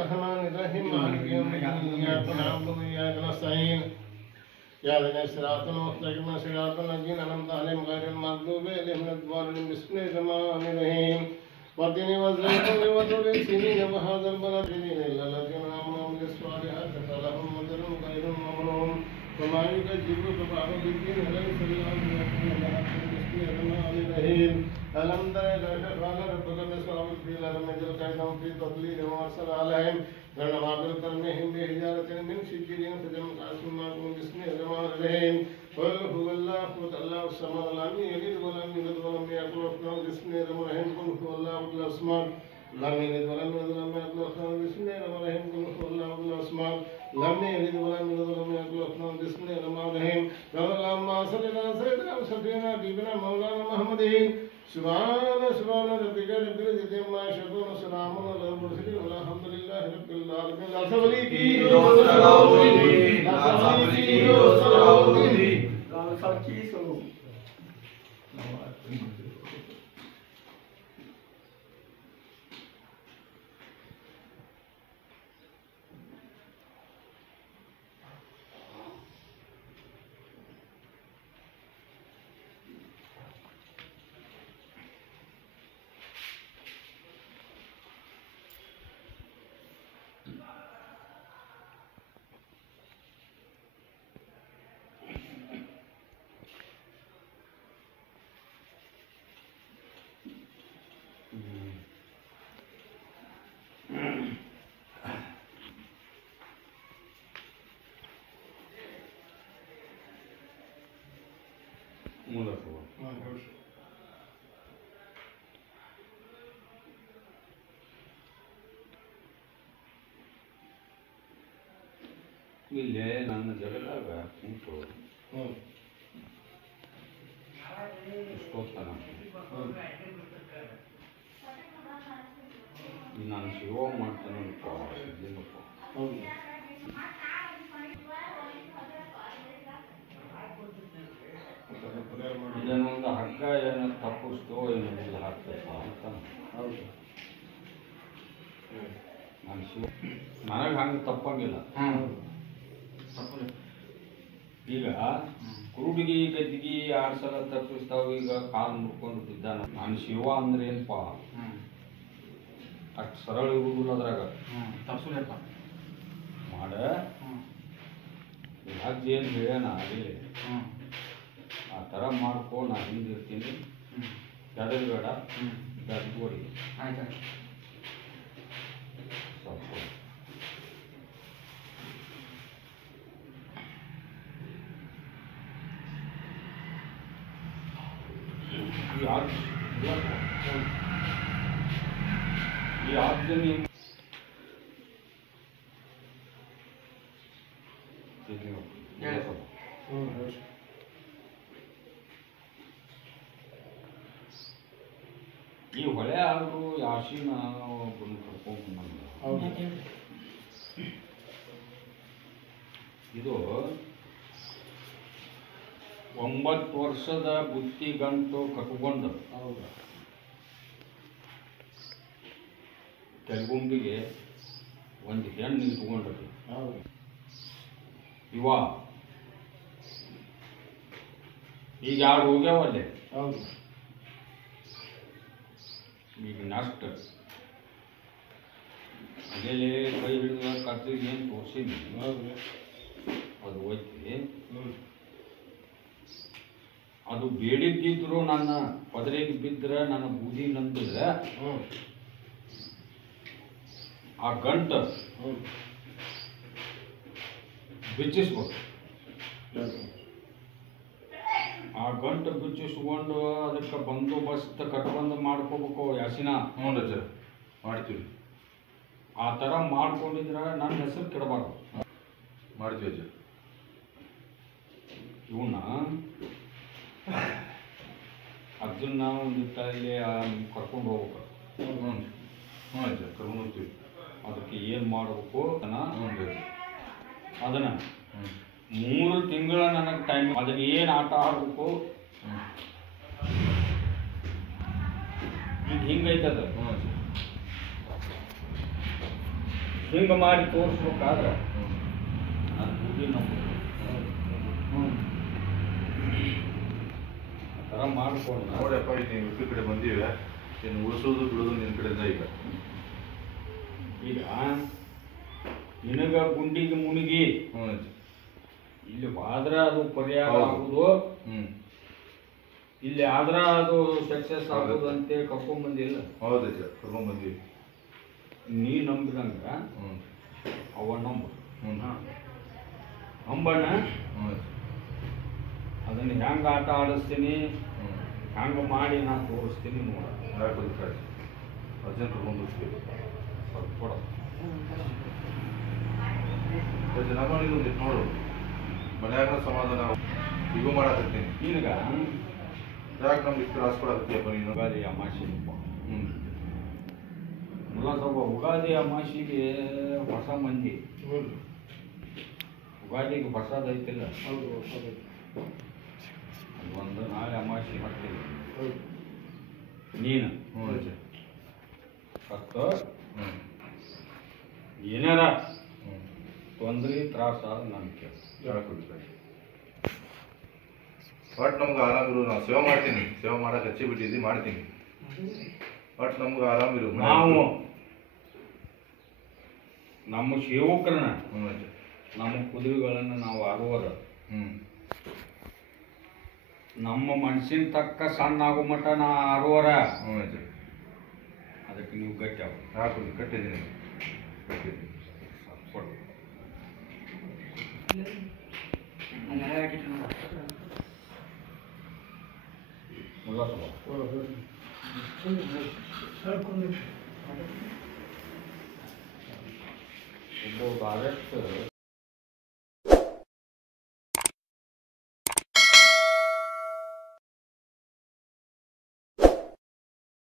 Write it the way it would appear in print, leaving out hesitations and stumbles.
الرحمن الرحيم مالك يوم الدين إياك نعبد وإياك نستعين اهدنا الصراط المستقيم صراط الذين أنعمت عليهم غير المغضوب عليهم ولا الضالين بسم الله الرحمن الرحيم والتين والزيتون وطور سينين وهذا البلد إلا الذين آمنوا بالصالحات فلهم أجر غير ممنون وما يكذبك بعد بالدين ليس الله بيقين بسم الله الرحمن الرحيم ألم تر كيف فعل ربك بأصحاب الفيل ألم يجعل كيدهم في تضليل وأرسل عليهم فنبعث ترميهم بحجارة من سجيل فجمعهم معكم بسم الله الرحمن الرحيم قل هو الله أحد الله الصمد لم يلد ولم يولد ولم يكن له بسم الله الرحمن الرحيم قل هو الله أحد الأصمد لم يلد ولم يولد ولم يكن له بسم الله الرحمن الرحيم قل هو الله أحد الأصمد لم يلد ولم يولد ولم يكن له بسم الله الرحمن الرحيم اللهم صل على سيدنا وسيدنا حبيبنا مولانا محمد سبحان ربك رب العزة عما يصفون وسلام على المرسلين والحمد لله رب العالمين لا صلي في ಇಲ್ಲೇ ನನ್ನ ಜಗದಾಗ ಉಂಟು ಇಷ್ಟೋತ್ತನ ನಾನು ಶಿವ ಮಾಡ್ತಾನಪ್ಪ ಇದೇನಪ್ಪ ಇದನ್ನೊಂದು ಹಗ್ಗ ಏನೋ ತಪ್ಪಿಸ್ತೋ ಏನೋ ಹಾಕ್ತಪ್ಪ ಅಂತ ನಾನು ಶಿವ ನನಗೆ ಹಂಗೆ ತಪ್ಪಂಗಿಲ್ಲ ಈಗ ಕುರುಡಿಗಿ ಗದ್ದಿಗಿ 2 ಸಲ ತಪ್ಪಿಸ್ತಾವ ಈಗ ಕಾಲು ಮುರ್ಕೊಂಡು ಬಿದ್ದಾನ ನಾನು ಶಿವ ಅಂದ್ರೆ ಏನಪ್ಪ ಅಷ್ಟು ಸರಳ ಇರುವುದಿಲ್ಲ ಅದ್ರಾಗ ತಪ್ಸಲೇಪ್ಪ ಮಾಡ ರಾಜ್ಯ ಏನು ಹೇಳ್ಯಾನ ಅಲ್ಲಿ ಆ ಥರ ಮಾಡ್ಕೊ ನಾ ಹಿಂದಿರ್ತೀನಿ ಗದಗ ಬೇಡ ಗದ್ಗೋಡಿ ಆಯ್ತು ಸ್ವಲ್ಪ ಈ ಆಜ್ಞೆ ಈ ಹೊಳೆ ಆದರೂ ಯಾಶಿನ ಒಬ್ಬನ ಕರ್ಕೊಂಡು ಬಂದ ಇದು 9 ವರ್ಷದ ಬುತ್ತಿ ಗಂಟು ಕಟ್ಕೊಂಡು ತೆಲಗುಂಬಿಗೆ ಒಂದು ಹೆಣ್ಣು ಇಟ್ಕೊಂಡ್ರಿ ಇವ ಈಗ 2 ಹೋಗ್ಯಾವಲ್ಲೇ ಈಗ ನೆಕ್ಸ್ಟ್ ಅಲ್ಲೇ ಕೈ ಹಿಡಿದ ಕತ್ತಿಗೆ ಏನು ತೋರಿಸಿದ್ವಿ ಅದು ಹೋಯ್ತಿ ಅದು ಬೇಡಿದ್ದಿದ್ರು ನನ್ನ ಪದರೆಗೆ ಬಿದ್ದರೆ ನನ್ನ ಬೂದಿ ನಂದಿದ್ರೆ ಆ ಗಂಟು ಬಿಚ್ಚಿಸ್ಬೇಕು ಆ ಗಂಟು ಬಿಚ್ಚಿಸ್ಕೊಂಡು ಅದಕ್ಕೆ ಬಂದೋಬಸ್ತ್ ಕಟ್ಬಂದು ಮಾಡ್ಕೋಬೇಕು ಯಾಸಿನ ಮಾಡ್ತೀವಿ ಆ ಥರ ಮಾಡ್ಕೊಂಡಿದ್ರೆ ನನ್ನ ಹೆಸರು ಕೆಡಬಾರ್ದು ಮಾಡ್ತೀವಿ ಅಜ್ಜ ಇವನ್ನ ಅದನ್ನ ಒಂದು ಇಲ್ಲಿ ಕರ್ಕೊಂಡು ಹೋಗ್ಬೇಕು ಹ್ಞೂ ಅಜ್ಜ ಕರ್ಕೊಂಡು ಹೋಗ್ತೀವಿ ಅದಕ್ಕೆ ಏನು ಮಾಡಬೇಕು ಅದನ್ನು 3 ತಿಂಗಳ ನನಗೆ ಟೈಮ್. ಅದಕ್ಕೆ ಏನು ಆಟ ಆಡಬೇಕು ಈಗ ಹಿಂಗೈತದ ಹಿಂಗೆ ಮಾಡಿ ತೋರಿಸ್ಬೇಕಾದ್ರೆ ನಾನು ದುಡ್ಡಿ ನಂಬ ಆ ಥರ ಮಾಡ್ಕೊಂಡು ನೋಡಪ್ಪ ಈಗ ನೀವು ಉತ್ತರ ಕಡೆ ಬಂದೀವಿ ಇನ್ನು ಉಳಿಸೋದು ಬಿಡೋದು ನಿನ್ನ ಕಡೆಯಿಂದ ಈಗ ನಿನಗ ಗುಂಡಿಗೆ ಮುಳುಗಿ ಹ್ಞೂ ಅಜ್ಜಿ ಇಲ್ಲಿ ಆದ್ರೆ ಅದು ಪರಿಹಾರ ಹೌದು. ಆಗುದು ಹ್ಞೂ ಇಲ್ಲಿ ಆದ್ರ ಅದು ಸಕ್ಸಸ್ ಆಗುದು ಅಂತ ಕರ್ಕೊಂಡ್ಬಂದಿಲ್ಲ. ಹೌದು ಅಜ್ಜ ಕರ್ಕೊಂಡ್ಬಂದೀವಿ. ನೀ ನಂಬಿದಂಗ ಹ್ಞೂ ಅವ ನಂಬ ಹ್ಞೂ ನಂಬಣ್ಣ. ಹ್ಞೂ ಅಜ್ಜಿ ಅದನ್ನ ಹೆಂಗ ಆಟ ಆಡಿಸ್ತೀನಿ ಹ್ಞೂ ಹಂಗ ಮಾಡಿ ನಾನು ತೋರಿಸ್ತೀನಿ ನೋಡ. ಯಾಕೆ ಕಾಜಿ ಅಜ್ಜನ ಕರ್ಕೊಂಡು ಹೋಗ್ತೀವಿ ಸ್ವಲ್ಪ ಕೊಡ. ಅಜ್ಜ ನಮ್ಮ ಮನೆಗೆ ಒಂದಿಟ್ಟು ನೋಡು ಮನ್ಯಾಗ ಸಮಾಧಾನ ಈಗೂ ಮಾಡಾಕತ್ತೀನಿ. ನಿನಗ ಯಾಕೆ ನಮ್ಗೆ ಇಷ್ಟು ತ್ರಾಸ ಕೊಡಾಕತ್ತೀಯಪ್ಪ ನೀನು? ಯುಗಾದಿ ಅಮಾಸಿಗೆ ಹ್ಞೂ ಮುಲ್ಲಸೊಬ್ಬ ಯುಗಾದಿ ಅಮಾಸಿಗೆ ಹೊಸ ಮಂದಿ ಯುಗಾದಿಗೆ ಹೊಸದೈತಿಲ್ಲ ಒಂದು ನಾಳೆ ಅಮಾಸಿ ಮಾಡ್ತೀವಿ ನೀನು ಹ್ಞೂ ಅಜ್ಜ ಸತ್ತು ಹ್ಞೂ ಏನಾರ ಹ್ಞೂ ತೊಂದರೆ ತ್ರಾಸ ನನ್ಗೆ ಕೇಳು. ಯಾಕೆ ಕಾಜಿ ಒಟ್ಟು ನಮ್ಗೆ ಆರಾಮಿರು. ನಾವು ಸೇವೆ ಮಾಡ್ತೀನಿ, ಸೇವೆ ಮಾಡಕ್ಕೆ ಹಚ್ಚಿ ಬಿಟ್ಟಿದ್ದಿ ಮಾಡ್ತೀನಿ. ಒಟ್ಟು ನಮ್ಗೆ ಆರಾಮಿರು. ನಾವು ನಮ್ಮ ಸೇವಕರನ್ನ ಹ್ಞೂ ಅಜ್ಜ ನಮ್ಮ ಕುದುರೆಗಳನ್ನು ನಾವು ಆಗುವರ ಹ್ಞೂ ನಮ್ಮ ಮನಸ್ಸಿನ ತಕ್ಕ ಸಣ್ಣ ಆಗೋ ಮಟ್ಟ ನಾ ಆರುವರ ಹ್ಞೂ ಅಜ್ಜ ಅದಕ್ಕೆ ನೀವು ಗಟ್ಟಿ ಆಗ ಯಾಕೆ ಕಟ್ಟಿದ್ದೀನಿ ಕಟ್ಟಿದ್ದೀನಿ. ಕೊಡು. ಮುಲ್ಲಸೊಬ್ಬ ಒಬ್ಬ ಆದಷ್ಟು